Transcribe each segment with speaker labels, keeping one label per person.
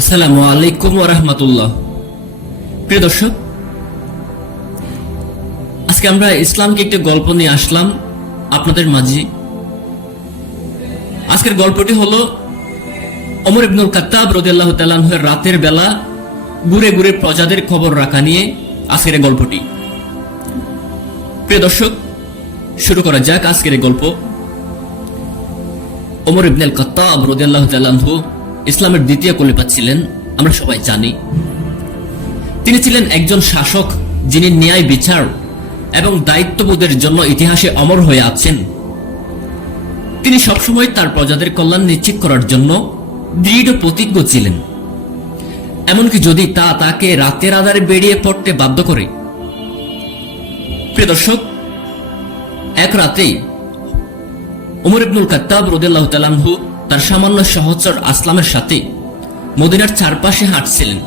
Speaker 1: আসসালামু আলাইকুম রহমতুল্লাহ প্রিয় দর্শক, আজকে আমরা ইসলামকে একটি গল্প নিয়ে আসলাম আপনাদের মাঝে। আজকের গল্পটি হলো অমর ইবনুল কাত্তাব রদিয়াল্লাহ তালাহের রাতের বেলা ঘুরে ঘুরে প্রজাদের খবর রাখা নিয়ে আজকের গল্পটি। প্রিয় দর্শক, শুরু করা যাক আজকের গল্প। অমর ইবনুল কাত্তাব রদিয়াল্লাহ তালাহু ইসলামের দ্বিতীয় কলিপা ছিলেন, আমরা সবাই জানি। তিনি ছিলেন একজন শাসক, যিনি ন্যায় বিচার এবং দায়িত্ববোধের জন্য ইতিহাসে অমর হয়ে আছেন। তিনি সবসময় তার প্রজাদের কল্যাণ নিশ্চিত করার জন্য দৃঢ় প্রতিজ্ঞ ছিলেন। এমনকি যদি তা তাকে রাতের আধারে বেরিয়ে পড়তে বাধ্য করে। প্রিয় দর্শক, এক রাতেই উমর ইবনুল কাত্তাব রদিল্লাহ তালাহু তার সামান্য সহচর আসলামের সাথে মদিনার চারপাশে হাঁটছিলেন।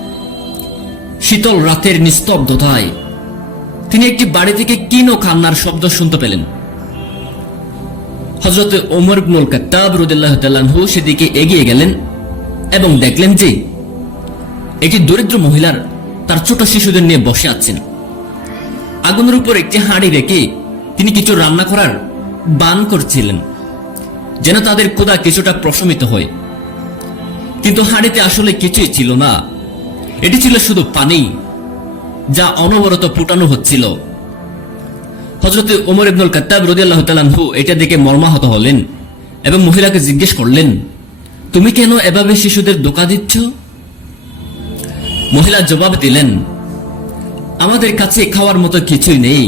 Speaker 1: শীতল রাতের নিস্তব্ধতায় তিনি একটি বাড়ি থেকে কিন ও কান্নার শব্দ শুনতে পেলেন। হজরত ওমর ইবনুল কাত্তাব রদিল্লাহ তালাহু সেদিকে এগিয়ে গেলেন এবং দেখলেন যে একটি দরিদ্র মহিলার তার ছোট শিশুদের নিয়ে বসে আছেন। আগুনের উপর একটি হাঁড়ি রেখে তিনি কিছু রান্না করার বান করছিলেন। যেন তাদের ক্ষুদা কিছুটা প্রশমিত হয়। কিন্তু হাঁড়িতে আসলে কিছুই ছিল না। এটি ছিল শুধু পানি, যা অনবরত ফুটানো হচ্ছিল। হজরত ওমর ইবনুল কাত্তাব রদিয়াল্লাহ তালাহু এটা দেখে মর্মাহত হলেন এবং মহিলাকে জিজ্ঞেস করলেন, তুমি কেন এভাবে শিশুদের দোকা দিচ্ছ? মহিলা জবাব দিলেন, আমাদের কাছে খাওয়ার মতো কিছুই নেই।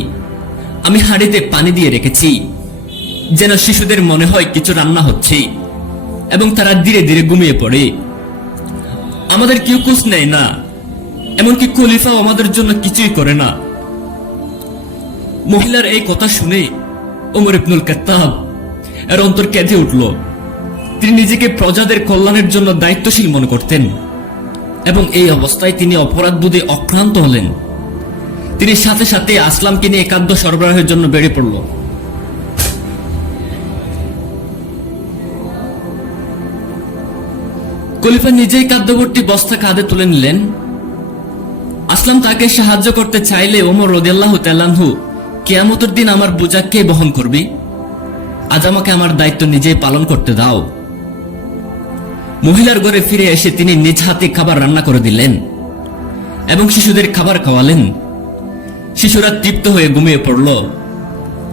Speaker 1: আমি হাঁড়িতে পানি দিয়ে রেখেছি। যেন শিশুদের মনে হয় কিছু রান্না হচ্ছে এবং তারা ধীরে ধীরে ঘুমিয়ে পড়ে। আমাদের কেউ কুচ নেয় না, এমনকি খলিফাও আমাদের জন্য কিছুই করে না। মহিলার এই কথা শুনে ওমর ইবনুল কাত্তাব এর অন্তর কেঁদে উঠল। তিনি নিজেকে প্রজাদের কল্যাণের জন্য দায়িত্বশীল মনে করতেন এবং এই অবস্থায় তিনি অপরাধ বোধে অক্রান্ত হলেন। তিনি সাথে সাথে আসলামকে নিয়ে খাদ্য সরবরাহের জন্য বেড়ে পড়ল। খলিফা নিজেই খাদ্যবর্তী বস্তা কাঁধে তুলে নিলেন। আসলাম তাকে সাহায্য করতে চাইলে ওমর রদিয়াল্লাহ তাল্লাহু কেয়ামতের দিন আমার বোঝা কে বহন করবে? আজ আমাকে আমার দায়িত্ব নিজেই পালন করতে দাও। মহিলার ঘরে ফিরে এসে তিনি নিজ হাতে খাবার রান্না করে দিলেন এবং শিশুদের খাবার খাওয়ালেন। শিশুরা তৃপ্ত হয়ে ঘুমিয়ে পড়ল।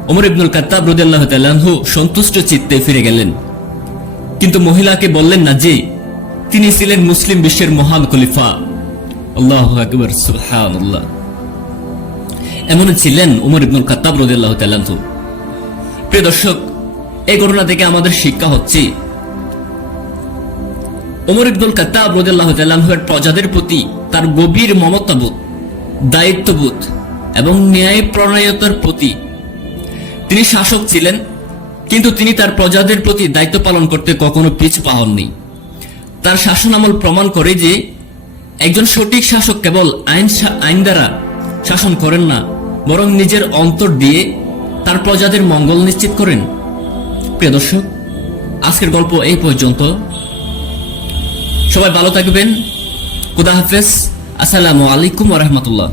Speaker 1: ওমর ইবনুল কাত্তাব রদিয়াল্লাহ তাল্লাহু সন্তুষ্ট চিত্তে ফিরে গেলেন। কিন্তু মহিলাকে বললেন না যে তিনি ছিলেন মুসলিম বিশ্বের মহান খলিফা। আল্লাহ এমন ছিলেন উমর ইবনুল তাআলা প্রিয় দর্শক, এই ঘটনা থেকে আমাদের শিক্ষা হচ্ছে ওমর ইবনুল কাত্তাব রদিয়াল্লাহু তাআলার প্রজাদের প্রতি তার গভীর মমতাবোধ, দায়িত্ববোধ এবং ন্যায় প্রণয়তার প্রতি তিনি শাসক ছিলেন, কিন্তু তিনি তার প্রজাদের প্রতি দায়িত্ব পালন করতে কখনো পিছ পাহননি তার শাসন আমল প্রমাণ করে যে একজন সঠিক শাসক কেবল আইন আইন দ্বারা শাসন করেন না, বরং নিজের অন্তর দিয়ে তার প্রজাদের মঙ্গল নিশ্চিত করেন। প্রিয় দর্শক, আজকের গল্প এই পর্যন্ত। সবাই ভালো থাকবেন। খুদা হাফেজ। আসসালামু আলাইকুম রহমতুল্লাহ।